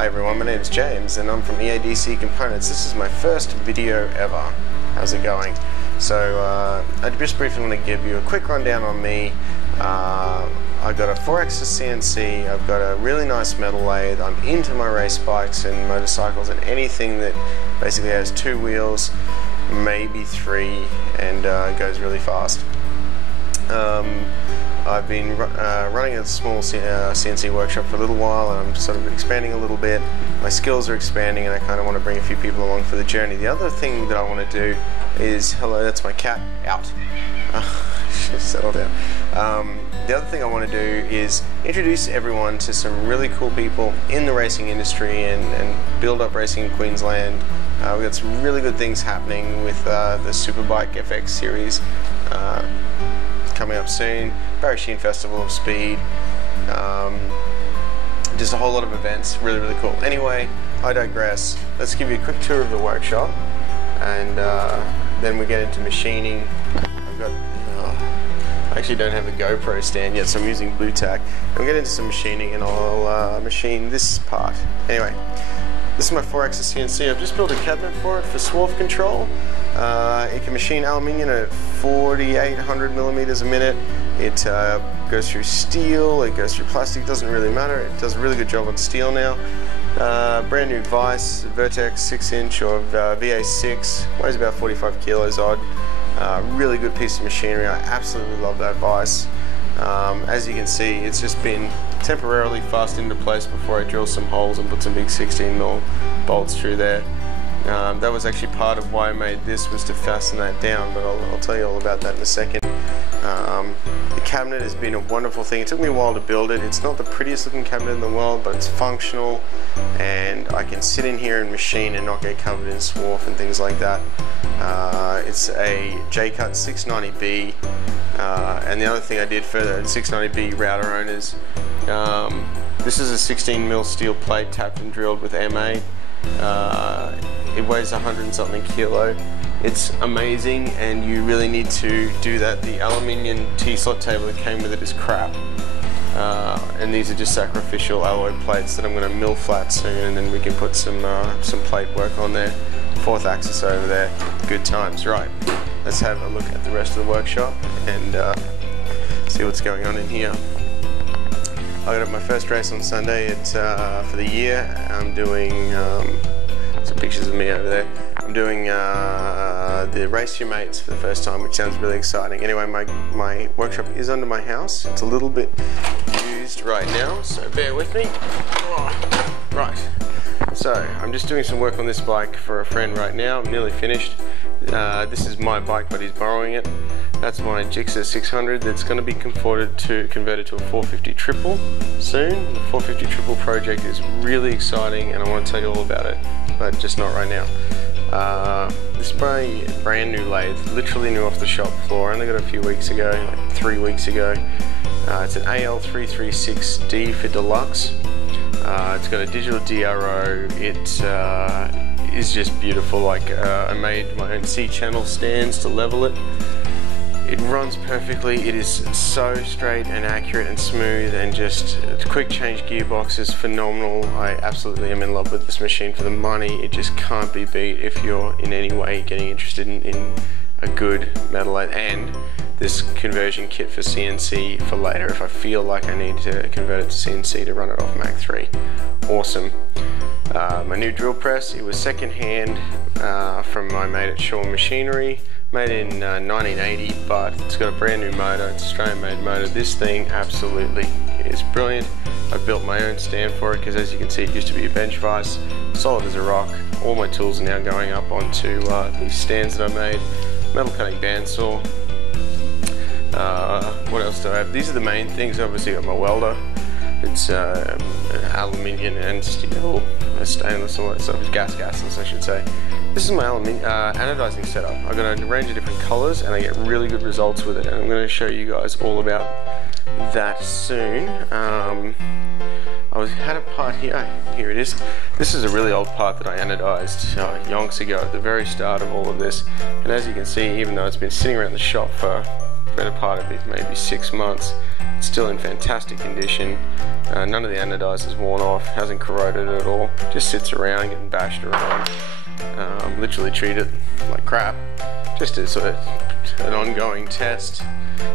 Hi everyone, my name is James and I'm from Eadc Components. This is my first video ever. How's it going? So I just briefly want to give you a quick rundown on me. I've got a 4-axis CNC, I've got a really nice metal lathe, I'm into my race bikes and motorcycles and anything that basically has 2 wheels, maybe 3, and goes really fast. I've been running a small CNC workshop for a little while, and I'm sort of expanding a little bit. My skills are expanding and I kind of want to bring a few people along for the journey. The other thing that I want to do is, hello, that's my cat, out. Settle down. The other thing I want to do is introduce everyone to some really cool people in the racing industry and build up racing in Queensland. We've got some really good things happening with the Superbike FX series coming up soon, Barry Sheene Festival of Speed, just a whole lot of events, really cool. Anyway, I digress. Let's give you a quick tour of the workshop and then we get into machining. I actually don't have a GoPro stand yet, so I'm using blue tack. We'll get into some machining and I'll machine this part. Anyway, this is my 4-axis CNC. I've just built a cabinet for it for swarf control. It can machine aluminium at 4,800 millimeters a minute. It goes through steel, it goes through plastic, doesn't really matter. It does a really good job on steel now. Brand new vise, Vertex 6-inch or VA6, weighs about 45 kilos odd. Really good piece of machinery. I absolutely love that vise. As you can see, it's just been temporarily fastened into place before I drill some holes and put some big 16mm bolts through there. That was actually part of why I made this, was to fasten that down, but I'll tell you all about that in a second. The cabinet has been a wonderful thing. It took me a while to build it. It's not the prettiest looking cabinet in the world, but it's functional and I can sit in here and machine and not get covered in swarf and things like that. It's a jcut 690B, and the other thing I did for the 690B router owners, this is a 16mm steel plate tapped and drilled with MA. It weighs 100 and something kilo. It's amazing, and you really need to do that. The aluminium T-slot table that came with it is crap, and these are just sacrificial alloy plates that I'm going to mill flat soon, and then we can put some plate work on there. 4th axis over there. Good times. Right, let's have a look at the rest of the workshop and see what's going on in here. I got up my first race on Sunday for the year. I'm doing some pictures of me over there. I'm doing the Race Your Mates for the first time, which sounds really exciting. Anyway, my workshop is under my house. It's a little bit used right now, so bear with me. Right, so I'm just doing some work on this bike for a friend right now. I'm nearly finished. This is my bike, but he's borrowing it. That's my jcut 600 that's going to be converted to a 450 triple soon. The 450 triple project is really exciting and I want to tell you all about it, but just not right now. This is my brand new lathe, literally new off the shop floor. I only got it a few weeks ago, like 3 weeks ago. It's an AL336D for deluxe. It's got a digital DRO. It is just beautiful. Like I made my own C-channel stands to level it. It runs perfectly. It is so straight and accurate and smooth, and just a quick change gearbox is phenomenal. I absolutely am in love with this machine for the money. It just can't be beat if you're in any way getting interested in a good metal lathe, and this conversion kit for CNC for later if I feel like I need to convert it to CNC to run it off Mach 3. Awesome. My new drill press, it was second hand from my mate at Shaw Machinery. Made in 1980, but it's got a brand new motor. It's Australian made motor. This thing absolutely is brilliant. I built my own stand for it because, as you can see, it used to be a bench vise, solid as a rock. All my tools are now going up onto these stands that I made. Metal cutting bandsaw. What else do I have? These are the main things. Obviously, I've got my welder. It's aluminium and steel, stainless, all that stuff. It's gasless, I should say. This is my anodizing setup. I've got a range of different colors and I get really good results with it, and I'm going to show you guys all about that soon. I had a part here. Here it is. This is a really old part that I anodized yonks ago at the very start of all of this, and as you can see, even though it's been sitting around the shop for better part of it, maybe 6 months. It's still in fantastic condition. None of the anodizer's worn off, hasn't corroded at all. Just sits around getting bashed around. Literally treat it like crap, just as sort of an ongoing test.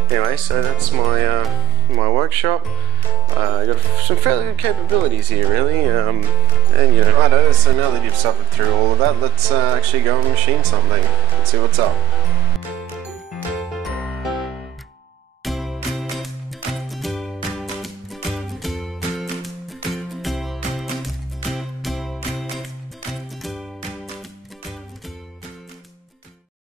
Anyway, so that's my my workshop. Got some fairly good capabilities here, really, and you know, righto, so now that you've suffered through all of that, let's actually go and machine something. Let's see what's up.